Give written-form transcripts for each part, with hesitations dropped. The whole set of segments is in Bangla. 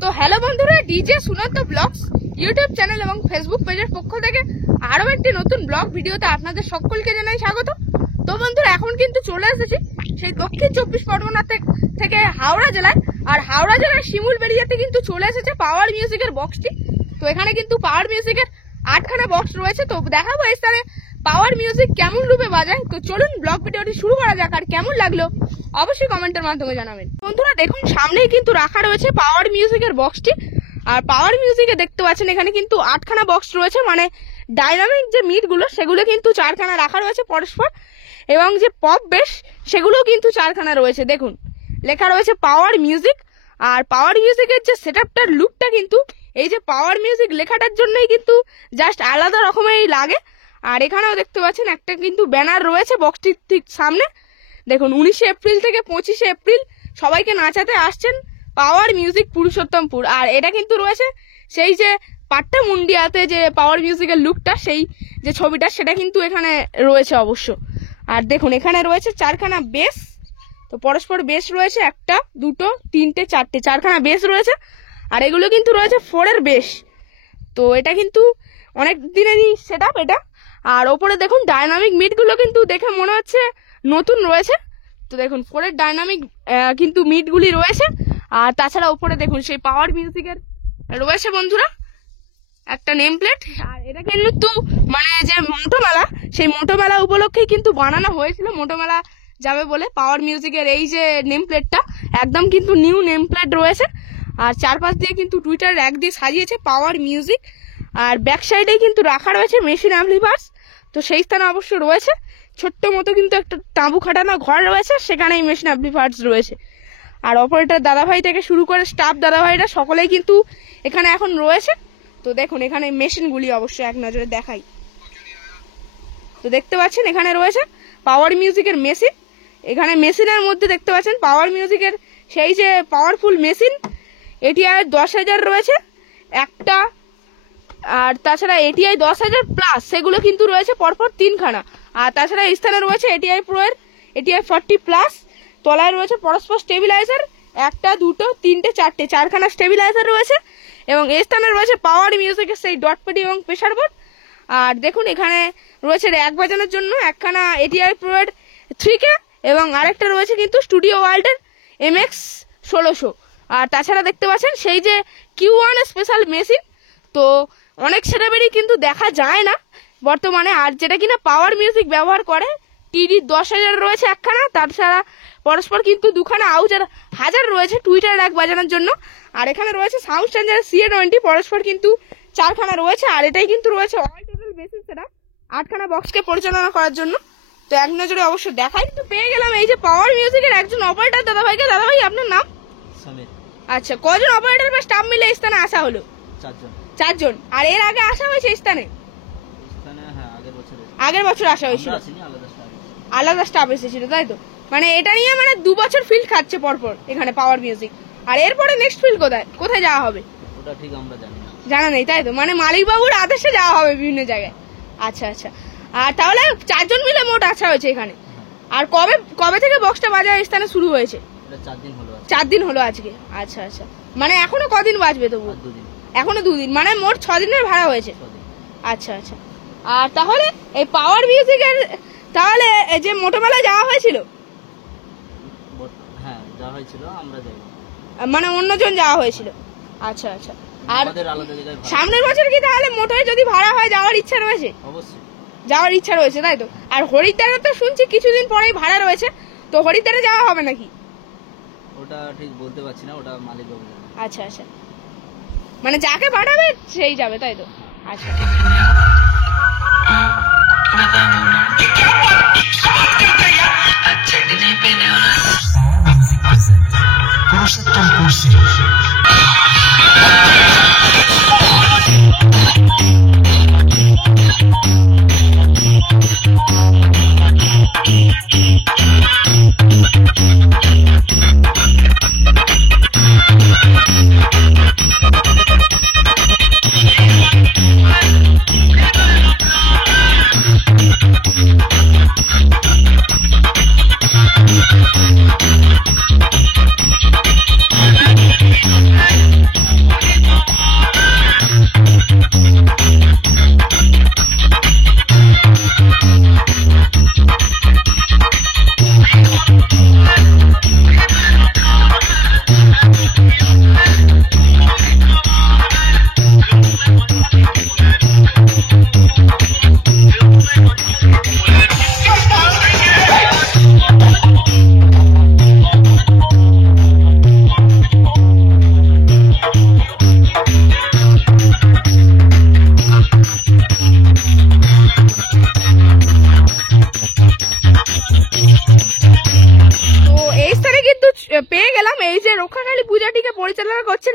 তো হ্যালো বন্ধুরা, DJ Sunanta blogs YouTube channel এবং ফেসবুক পেজের পক্ষ থেকে আরো একটি নতুন ব্লগ ভিডিওতে আপনাদের সকলকে জানাই স্বাগত। তো বন্ধুরা, এখন কিন্তু চলে এসেছি সেই দক্ষিণ 24 পরগনা থেকে হাওড়া জেলায়। আর হাওড়া জেলার শিমুলবেড়িয়াতে কিন্তু চলে এসেছে পাওয়ার মিউজিকের বক্সটি। তো এখানে কিন্তু পাওয়ার মিউজিকের 8খানা বক্স রয়েছে। তো দেখাবো এই স্থানে পাওয়ার মিউজিক কেমন রূপে বাজায়। তো চলুন ব্লগ ভিডিওটি শুরু করা যাক। আর কেমন লাগলো অবশ্যই কমেন্টের মাধ্যমে জানাবেন। বন্ধুরা দেখুন, সামনেই কিন্তু রাখা রয়েছে পাওয়ার মিউজিকের বক্সটি। আর পাওয়ার মিউজিকে দেখতে পাচ্ছেন এখানে কিন্তু 8খানা বক্স রয়েছে, মানে ডাইনামিক যে মিটগুলো সেগুলো কিন্তু 4খানা রাখা রয়েছে পরস্পর, এবং যে পপ বেস সেগুলোও কিন্তু 4খানা রয়েছে। দেখুন লেখা রয়েছে পাওয়ার মিউজিক। আর পাওয়ার মিউজিকের যে সেটআপটার লুকটা কিন্তু এই যে পাওয়ার মিউজিক লেখাটার জন্যই কিন্তু জাস্ট আলাদা রকমেরই লাগে। আর এখানেও দেখতে পাচ্ছেন একটা কিন্তু ব্যানার রয়েছে বক্সটির ঠিক সামনে। দেখুন 19 এপ্রিল থেকে 25 এপ্রিল সবাইকে নাচাতে আসছেন পাওয়ার মিউজিক পুরুষোত্তমপুর। আর এটা কিন্তু রয়েছে সেই যে পাট্টা মুন্ডিয়াতে যে পাওয়ার মিউজিকের লুকটা, সেই যে ছবিটা সেটা কিন্তু এখানে রয়েছে অবশ্য। আর দেখুন এখানে রয়েছে 4খানা বেস। তো পরস্পর বেস রয়েছে 1, 2, 3, 4, 4খানা বেস রয়েছে। আর এগুলো কিন্তু রয়েছে 4-এর বেস। তো এটা কিন্তু অনেক দিনেরই সেটআপ এটা। আর ওপরে দেখুন ডাইনামিক মিটগুলো কিন্তু দেখে মনে হচ্ছে নতুন রয়েছে। তো দেখুন 4-এর ডাইনামিক কিন্তু মিটগুলি রয়েছে। আর তাছাড়া উপরে দেখুন সেই পাওয়ার মিউজিকের রয়েছে বন্ধুরা একটা নেম প্লেট। আর এটা কিন্তু মানে যে মোটোমেলা, সেই মোটোমেলা উপলক্ষেই কিন্তু বানানো হয়েছিল, মোটোমেলা যাবে বলে পাওয়ার মিউজিকের এই যে নেম প্লেটটা একদম কিন্তু নিউ নেম প্লেট রয়েছে। আর চারপাশ দিয়ে কিন্তু টুইটার র্যাক দিয়ে সাজিয়েছে পাওয়ার মিউজিক। আর ব্যাক সাইডে কিন্তু রাখা রয়েছে মেশিন অ্যাম্পলিফায়ার্স। তো সেই স্থানে অবশ্য রয়েছে ছোট্ট মতো কিন্তু একটা তাঁবু খাটানো ঘর রয়েছে, সেখানেই মেশিন অ্যাম্পলিফায়ার্স রয়েছে। আর অপারেটর দাদাভাই থেকে শুরু করে স্টাফ দাদাভাইরা সকলেই কিন্তু এখানে এখন রয়েছে। তো দেখুন এখানে মেশিনগুলি অবশ্য এক নজরে দেখাই। তো দেখতে পাচ্ছেন এখানে রয়েছে পাওয়ার মিউজিকের মেশিন। এখানে মেশিনের মধ্যে দেখতে পাচ্ছেন পাওয়ার মিউজিকের সেই যে পাওয়ারফুল মেশিন, এটিআই 10,000 রয়েছে একটা। আর তাছাড়া এটিআই 10,000 প্লাস সেগুলো কিন্তু রয়েছে পরপর 3খানা। আর তাছাড়া এই স্থানে রয়েছে এটিআই প্রো এর এটিআই 40 প্লাস। তলায় রয়েছে পরস্পর স্টেবিলাইজার 1, 2, 3, 4, 4খানা স্টেবিলাইজার রয়েছে। এবং এই স্থানে রয়েছে পাওয়ার মিউজিকের সেই ডট পেডি এবং প্রেসার বোর্ড। আর দেখুন এখানে রয়েছে র্যাক বাজানোর জন্য একখানা এটিআই প্রো এর 3K, এবং আরেকটা রয়েছে কিন্তু স্টুডিও ওয়ার্ল্ডের MX 1600। আর তাছাড়া দেখতে পাচ্ছেন সেই যে Q1 স্পেশাল মেশিন। তো অনেক সেটাবেরই কিন্তু দেখা যায় না বর্তমানে। আর যেটা কিনা পাওয়ার মিউজিক ব্যবহার করে টিডি 10,000 রয়েছে একখানা। তাছাড়া পরস্পর কিন্তু 2খানা আউজার 1000 রয়েছে টুইটার র্যাক বাজানোর জন্য। আর এখানে রয়েছে সাউন্ড স্ট্যান্ডার্ড CA20 পরস্পর কিন্তু 4খানা রয়েছে। আর এটাই কিন্তু রয়েছে অল টোটাল বেসিস সেটা 8খানা বক্সকে পরিচালনা করার জন্য। তো এক নজরে অবশ্য দেখাই। কিন্তু পেয়ে গেলাম এই যে পাওয়ার মিউজিকের একজন অপারেটর দাদাভাইকে। দাদাভাই আপনার নাম? সমীর। আচ্ছা, কজন অপারেটর বা স্টাফ মিলে এই স্থানে আসা হলো? 4জন। আর এর আগে আসা হয়েছে এই স্থানে? হ্যাঁ, আগের বছর আসা হয়েছিল, আলাদা স্টাফ এসেছিল তাই তো? মানে এটা নিয়ে মানে 2 বছর ফিল্ড খাচ্ছে পরপর এখানে পাওয়ার মিউজিক। আর এরপরে নেক্সট ফিল্ড কোথায় যাওয়া হবে ওটা ঠিক আমরা জানি না, জানা নেই তাই তো? মানে মালিকবাবুর আদেশে যাওয়া হবে বিভিন্ন জায়গায়। আচ্ছা আচ্ছা। আর তাহলে 4জন মিলে মোট আসা হয়েছে এখানে। আর কবে থেকে বক্সটা বাজার স্থানে শুরু হয়েছে? 4 দিন হলো আজকে। আচ্ছা আচ্ছা। মানে এখনো কদিন বাজবে তবু? এখনো 2 দিন, মানে মোট 6 দিনের ভাড়া হয়েছে। আচ্ছা আচ্ছা। আর তাহলে এই পাওয়ার মিউজিকের তাহলে যে মোটোমেলায় যাওয়া হয়েছিল? হ্যাঁ যাওয়া হয়েছিল, আমরা যাই মানে অন্যজন যাওয়া হয়েছিল। আচ্ছা আচ্ছা। আর সামনের বছর কি তাহলে মোটরে যদি ভাড়া হয় যাওয়ার ইচ্ছা রয়েছে? অবশ্যই যাওয়ার ইচ্ছা রয়েছে তাই তো? আর হরিদ্বারে তো শুনছি কিছুদিন পরেই ভাড়া রয়েছে, তো হরিদ্বারে যাওয়া হবে নাকি? ওটা ঠিক বলতে পারছি না, ওটা মালিক বাবু জানে। আচ্ছা আচ্ছা। মানে যাকে পাঠাবে সেই যাবে তাই তো? আচ্ছা।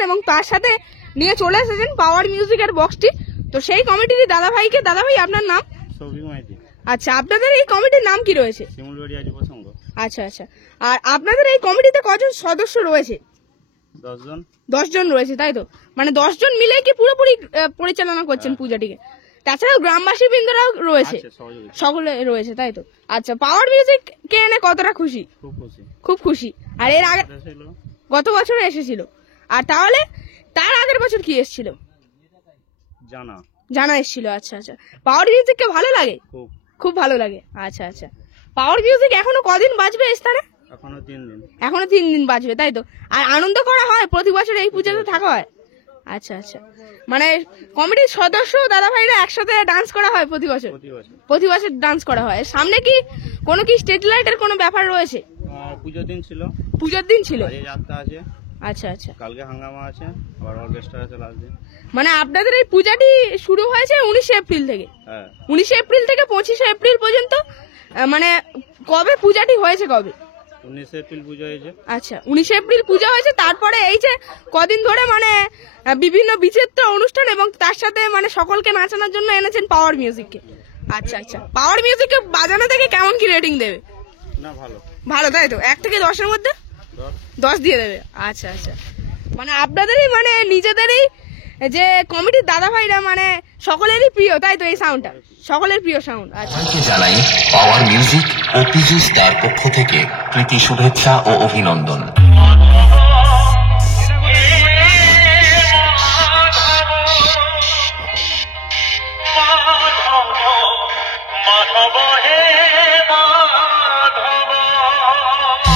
এবং তার সাথে নিয়ে চলে এসেছেন পাওয়ার মিউজিকের বক্সটি। তো সেই কমিটির দাদা ভাই আপনার নাম? আচ্ছা, আপনাদের এই কমিটির নাম কি রয়েছে? আচ্ছা আচ্ছা, আর আপনাদের এই কমিটিতে কজন সদস্য রয়েছে? 10 জন রয়েছে, তাই তো? মানে 10 জন মিলে কি পুরোপুরি পরিচালনা করছেন পূজাটিকে? তাছাড়াও গ্রামবাসী বৃন্দরাও রয়েছে, সকলে রয়েছে, তাই তো? আচ্ছা, পাওয়ার মিউজিক কে এনে কতটা খুশি? খুব খুশি। আর এর আগে গত বছর এসেছিল, আর তাহলে তার আগের বছর কি এসেছিল? জানা এসেছিল। আচ্ছা আচ্ছা, পাওয়ার মিউজিক কে ভালো লাগে? খুব ভালো লাগে। আচ্ছা আচ্ছা, পাওয়ার মিউজিক এখনো কদিন বাজবে এই স্থানে? এখনো 3 দিন বাজবে, তাই তো? আর আনন্দ করা হয় প্রতি বছর এই পুজোতে থাকা হয়? আচ্ছা আচ্ছা, মানে কমিটির সদস্য দাদা ভাইরা একসাথে ডান্স করা হয় প্রতি বছর ডান্স করা হয়। সামনে কি কোনো কি স্ট্রিট লাইটের কোনো ব্যাপার রয়েছে? পুজোর দিন ছিল। আচ্ছা আচ্ছা, কালকে হাঙ্গামা আছে, আবার অর্কেস্ট্রা আছে লাস্ট দিন। মানে আপনাদের এই পূজাটি শুরু হয়েছে 19 এপ্রিল থেকে? 19 এপ্রিল থেকে 25 এপ্রিল পর্যন্ত। মানে কবে পূজাটি হয়েছে? কবে? 19 এপ্রিল পুজো হয়েছে। আচ্ছা, 19 এপ্রিল পূজা হয়েছে। তারপরে এই যে কদিন ধরে মানে বিভিন্ন বিচিত্র অনুষ্ঠান এবং তার সাথে মানে সকলকে নাচানোর জন্য এনেছেন পাওয়ার মিউজিককে। আচ্ছা আচ্ছা, পাওয়ার মিউজিককে বাজানো থেকে কেমন কি রেটিং দেবে? না, ভালো, তাই তো? 1 থেকে 10 এর মধ্যে 10 দিয়ে দেবে। আচ্ছা আচ্ছা, মানে আপনাদেরই মানে নিজেদেরই যে কমিটির দাদা ভাইরা মানে সকলেরই প্রিয়, তাই তো? এই সাউন্ডটা সকলের প্রিয় সাউন্ড। আচ্ছা, জানাই পাওয়ার মিউজিক ও পিজি স্টার পক্ষ থেকে প্রীতি শুভেচ্ছা ও অভিনন্দন।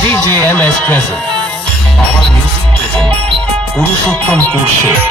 DJMS present, Power Music present, Purushottampur Sheikh.